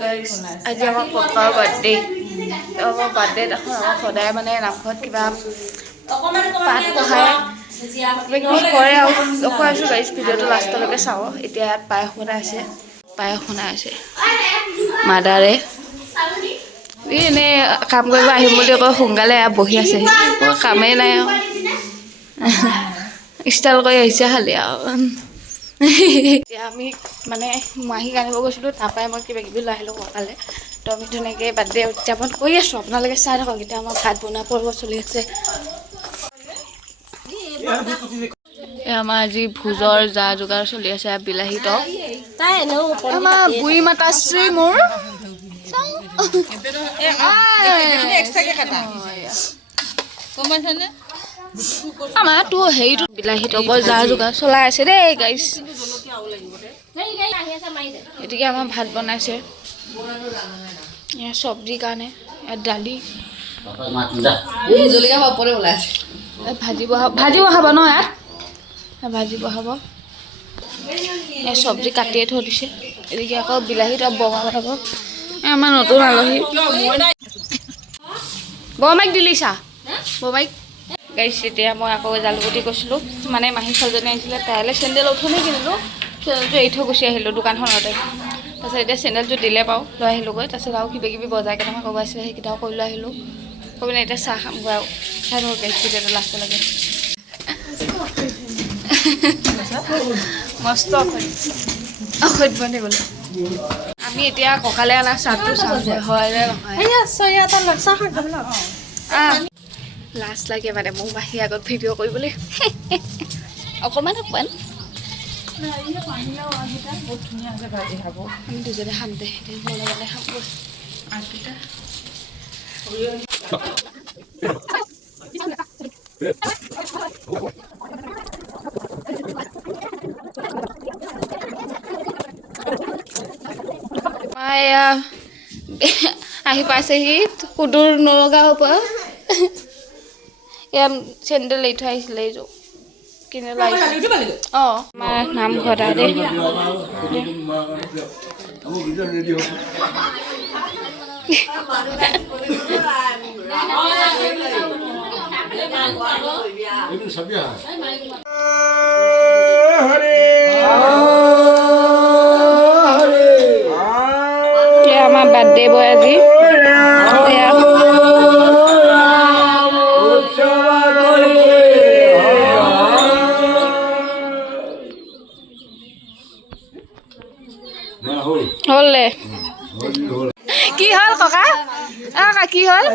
Guys আজি আমাৰ ককাৰ বাৰ্থডে আমাৰ বাৰ্থডে দেখোন আমাৰ সদায় মানে নামঘৰত কিবা পাঠ পঢ়ায় কিবা কিবি কৰে আৰু দেখুৱাইছোঁ গাইজ ভিডিঅ'টো লাষ্টলৈকে চাব এতিয়া ইয়াত পায়স বনাই আছে মাদাৰে এনেই কাম কৰিব আহিম বুলি আকৌ সোনকালে বহি আছে কামেই নাই আৰু ষ্টাইল কৰি আহিছে খালি আৰু এতিয়া আমি মানে মাহীক আনিব গৈছিলোঁ তাৰপৰাই মই কিবা কিবি লৈ আহিলোঁ ককালে তো আমি ধুনীয়াকৈ বাৰ্থডে উদযাপন কৰি আছোঁ আপোনালোকে চাই থাকক এতিয়া আমাৰ ভাত বনোৱা পৰ্ব চলি আছে আমাৰ আজি ভোজৰ যা যোগাৰ চলি আছে বিলাহী টক আমাৰ বুঢ়ী মাতাশ্ৰী মোৰ আমাৰতো হেৰিটো বিলাহী টকৰ যা যোগাৰ চলাই আছে দেই গাইছ গতিকে আমাৰ ভাত বনাইছে চব্জিৰ কাৰণে ইয়াত দালি ভাজি বহাব ন ইয়াত ভাজি বহাব চব্জি কাটিয়ে থৈ দিছে এদিকে আকৌ বিলাহী টক বগা বনাব আমাৰ নতুন আলহী বৰমাইক দিলি চা বৰমাইক গাইছ এতিয়া মই আকৌ জালুকুটি গৈছিলোঁ মানে মাহী ছোৱালীজনী আহিছিলে তাইলৈ চেণ্ডেল উঠোনে কিনিলোঁ চেণ্ডেলটো এৰি থৈ গুচি আহিলোঁ দোকানখনতে তাৰপিছত এতিয়া চেণ্ডেলটো দিলে বাৰু লৈ আহিলোঁগৈ তাৰপিছত আৰু কিবা কিবি বজাৰ কেইটামান কৰিব আছিলে সেইকেইটাও কৰি লৈ আহিলোঁ কৈ পিনে এতিয়া চাহ খামগৈ আৰু খাই ধৰক গাইছ ভিডিঅ'টো লাষ্টলৈকে মস্ত অসৈত বনি গ'লো আমি এতিয়া ককালে অনা চাহটো চাহ হয় নে নহয় লাজ লাগে মানে মোক মাহী আগত ভিডিঅ' কৰিবলৈ অকণমান অকণমান আমি দুজনে খাম দে মনে মনে খামগৈ আহি পাইছেহি সুদূৰ নগাঁৱৰ পৰা এয়া চেণ্ডেল এৰি থৈ আহিছিলে এইযোৰ কিনি লৈ অঁ আমাৰ নামঘৰত আৰু দেই আমাৰ বাৰ্থডে বয় আজি হ'ল দে কি হ'ল ককা ককা কি হ'ল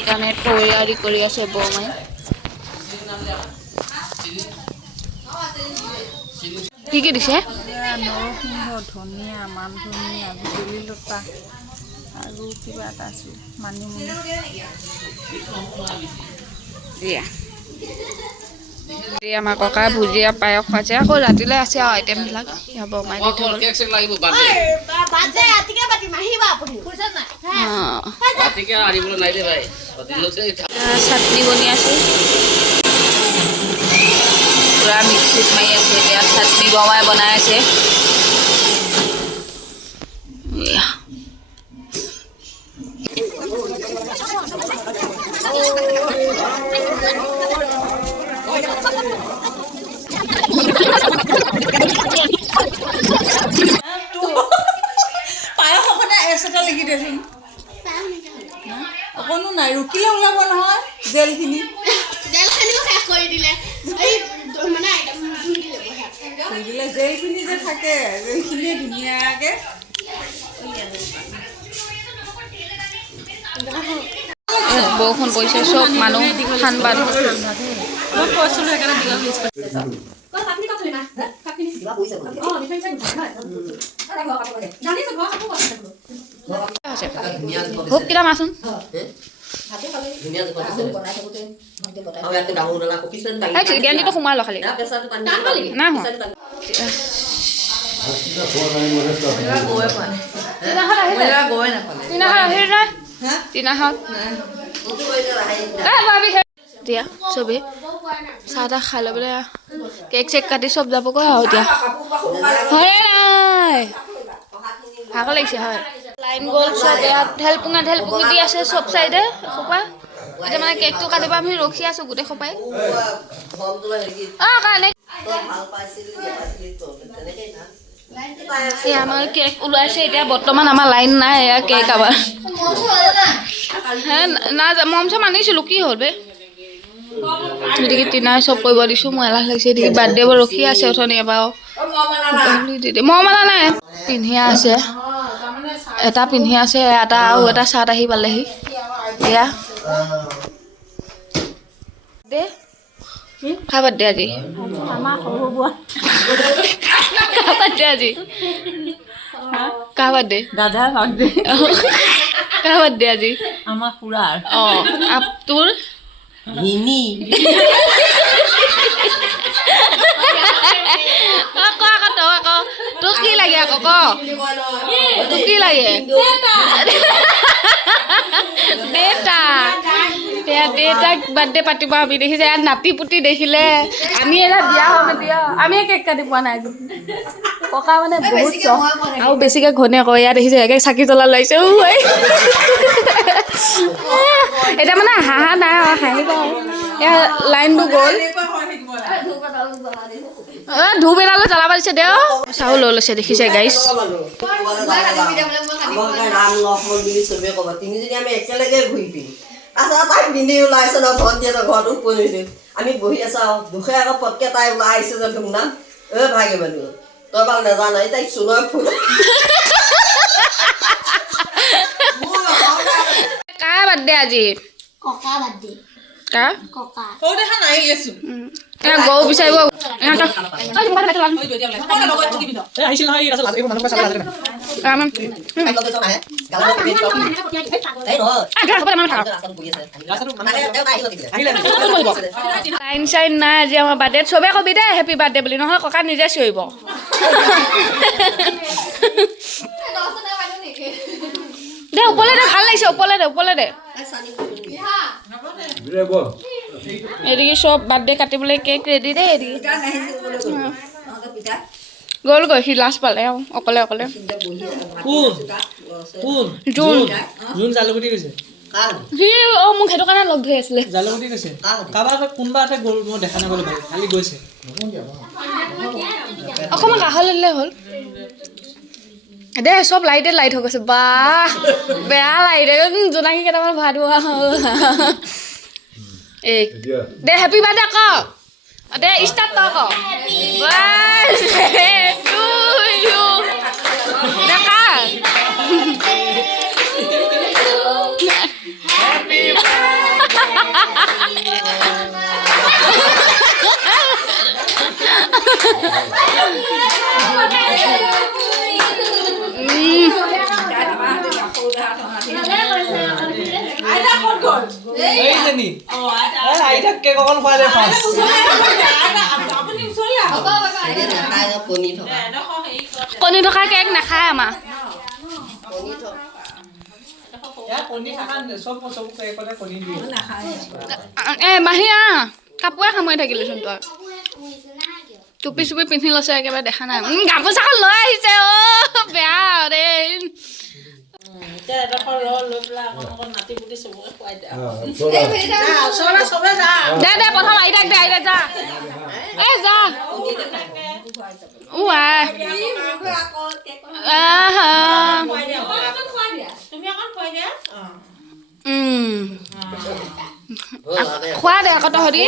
সেইকাৰণে তৈয়াৰী কৰি আছে বৌমাই। কি কি দিছে? নৰসিংহ, ধনিয়া, মান ধনিয়া, ভেবেলী লতা আৰু কিবা এটা আছিল মানিমুনি। আমাৰ ককাই ভুজিয়া পায়স খুৱাইছে। আকৌ ৰাতিলৈ আছে আৰু আইটেমবিলাক বৰমাই দি থৈ গ'ল। চাটনি বনি আছে, পুৰা মিক্সিত মাৰি আছে। এতিয়া চাটনি বৰমাই বনাই আছে। পায়স অকণে এছ এটা লিখি দেচোন। অকণো নাই, ৰুকিলে ওলাব নহয় জেলখিনি। জেলখিনি যে থাকে, জেলখিনিয়ে ধুনীয়াকৈ বৰষুণ পৰিছে, চব মানুহ ঠাণ্ডা। ভোক কিটা মাচোন গেণ্ডিটো সোমাই ল খালি নাই এতিয়া চবেই চাহ তাহ খাই লৈ পেলাই কেক চেক কাটি চব যাবগৈ আৰু এতিয়া হয় নাই ভাগ লাগিছে হয়। লাইন গ'ল চব ইয়াত ঢেলপুঙা ঢেলপুঙি দি আছে চব চাইডে সোপা। এতিয়া মানে কেকটো কাটিব আমি ৰখি আছো গোটেই সোপাই। আমাৰ কেক ওলাইছে এতিয়া বৰ্তমান আমাৰ লাইন নাই। এয়া কেক আমাৰ হে না মম চম আনিছিলো কি হ'ল বে এদিকে তিনাই চব কৰিব দিছো। মই এলাহ লাগিছে এদিকে বাৰ্থডে বোৰ ৰখি আছে অথনি এবাৰ মই মানা নাই। পিন্ধিয়া আছে এটা পিন্ধি আছে এটা আৰু এটা চাট আহি পালেহি। এয়া দে কাৰ বাৰ্থডে আজি? আমাৰ সৰু বোৱা কাৰ বাৰ্থডে আজি? কাৰ বাৰ্থডে? দাদাৰ বাৰ্থডে। কাৰ বাৰ্থডে আজি? আমাৰ খুৰাৰ। আপ তোৰ ভিনি তোক কি লাগে আকৌ ক তোক কি লাগে? দেউতাক বাৰ্থডে পাতিব আমি দেখিছে ইয়াত নাতি পুতি দেখিলে আমি এটা বিয়া হ'ম এতিয়া আমি কেক কাটি পোৱা নাই। ককা মানে বহুত চখ আৰু বেছিকে ঘনে কয় ইয়াত দেখিছে একে চাকি জ্বলা লাগিছে এতিয়া মানে হাঁহা নাই আৰু হাঁহিব এয়া লাইনটো গ'ল। ধূপ এডালো জ্বলাব দিছে দেও চাউল লৈ লৈছে দেখিছে গাইছ। আমি বহি আছো দুখে আকৌ পটকে তাই ওলাই আহিছে যে ধুমধাম ভাগে মানুহ তই ভাল নাজান তাইক চোনৰ ফুল কাৰ বাৰ্থডে আজি? ককা বাৰ্থডে। কাৰ? ককা। সৌ দেখা নাই লেচু গৰু বিচাৰিব লাইন চাইন নাই আজি আমাৰ বাৰ্থডেত চবে কবি দে হেপী বাৰ্থডে বুলি নহ'লে ককা নিজে চিঞৰিব। দে ওপৰলে দে ভাল লাগিছে ওপৰলে দে ওপৰলে দে। এদিকে চব বাৰ্থডে কাটিবলৈ কেক ৰেডি দেই এদিকে গ'লগৈ সি লাষ্ট পালে আৰু অকলে অকলে। সি মোক সেইটো কাৰণে লগ ধৰি আছিলে। অকণমান কাষলৈ দিলে হ'ল দে চব লাইটে লাইট হৈ গৈছে বাহ বেয়া লাইট জোনাকী কেইটামান ভাত হোৱা হ'ল। এই দে হেপী বাৰ্থডে ক দে ষ্টাৰ্ট তই ক এইজনী আইতাক কেক অকণ খুৱাই দে ফাৰ্ষ্ট কণী থকা কেক নাখায় আমাৰ কণী থকা চব কেকতে কণী দিয়ে মাহী কাপোৰে সামৰি থাকিলেচোন তই টুপি চুপি পিন্ধি লৈছে একেবাৰে দেখা নাই গামোচাখন লৈ আহিছে বেয়া দেই দে দে প্ৰথম আইতাক দে আইতাক যা যা খোৱা দে আকৌ তহঁতি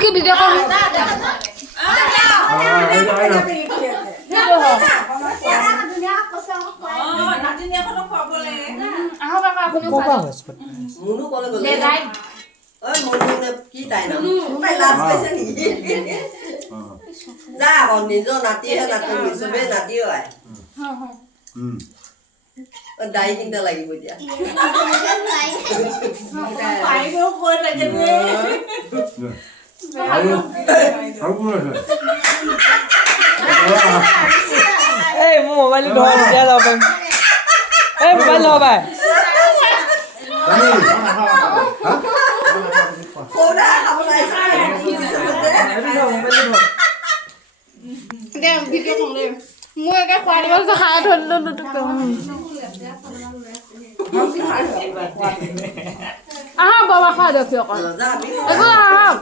কি ভিডিঅ' কল মুনু কলে গ'লে মুনু কি তাই নাম তাই লাজ পাইছে নেকি যা আকৌ নিজৰ নাতিহে নাতি চবে নাতি হয় দাই কিনটা লাগিব এতিয়া এই মোৰ মোবাইলটো ধৰা দিয়া যাব পাৰিম এই মোবাইল ল'ব পাই মোৰ একে খোৱা দিব খাই থৈ দিলো আহা বাবা খোৱা দিয়ক অকণ একো আহক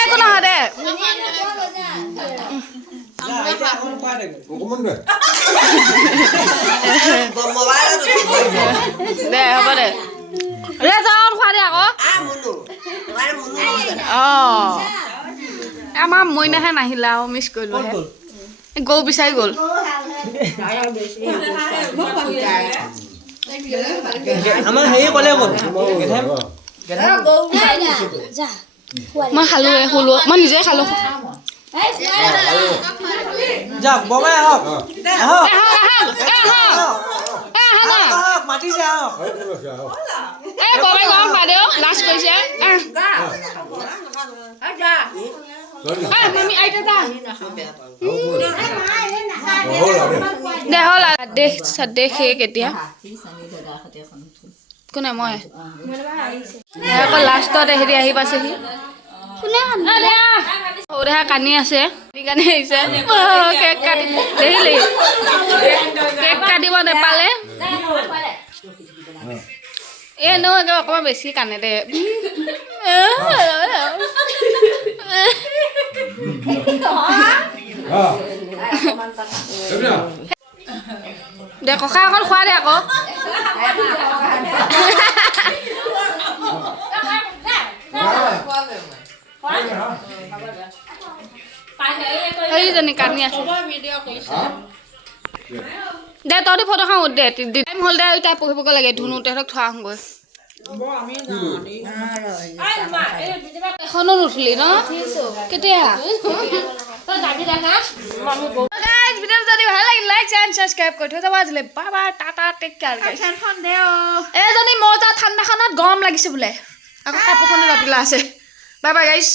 একো নহয় দে দে হ'ব দে যাওঁ খোৱা দে আকৌ আমাৰ মইনাহে নাহিলে আৰু মিছ কৰিলো গৌ বিচাৰি গ'ল আমাৰ হেৰি ক'লে গ'ল মই খালোৱে শুলো মই নিজে খালো যাওক বমাই আহক আহক মাতিছে আহক ববাই গৰম খোৱা দেও লাজ কৰিছে দে হ'ল দে সেই কেতিয়া কোনে মই আকৌ লাষ্টত হেৰি আহি পাইছেহি সৌদেহা কান্দি আছে কান্দি আহিছে কেক কাটি দেখিলি কেক কাটিব নেপালে এই ন অকণমান বেছি কান্দে দে দে ককা অকণ খোৱা দে আকৌ এইজনী কান্দি আছে দে তহঁতি ফটোখন উঠ দে টাইম হ'ল দে তাই পঢ়িবগৈ লাগে ধুনু তেহঁতক থোৱা আহোঁগৈ এখনো নুঠিলি ন কেতিয়া ভিডিঅ' যদি ভাল লাগিল লাইক এণ্ড ছাবস্ক্ৰাইব কৰি থৈ যাব আজিলৈ bye bye tata take care এইজনী মজা ঠাণ্ডাখনত গৰম লাগিছে বোলে আকৌ কাপোৰখনো ৰাতিলা আছে বাই বাই গাইছ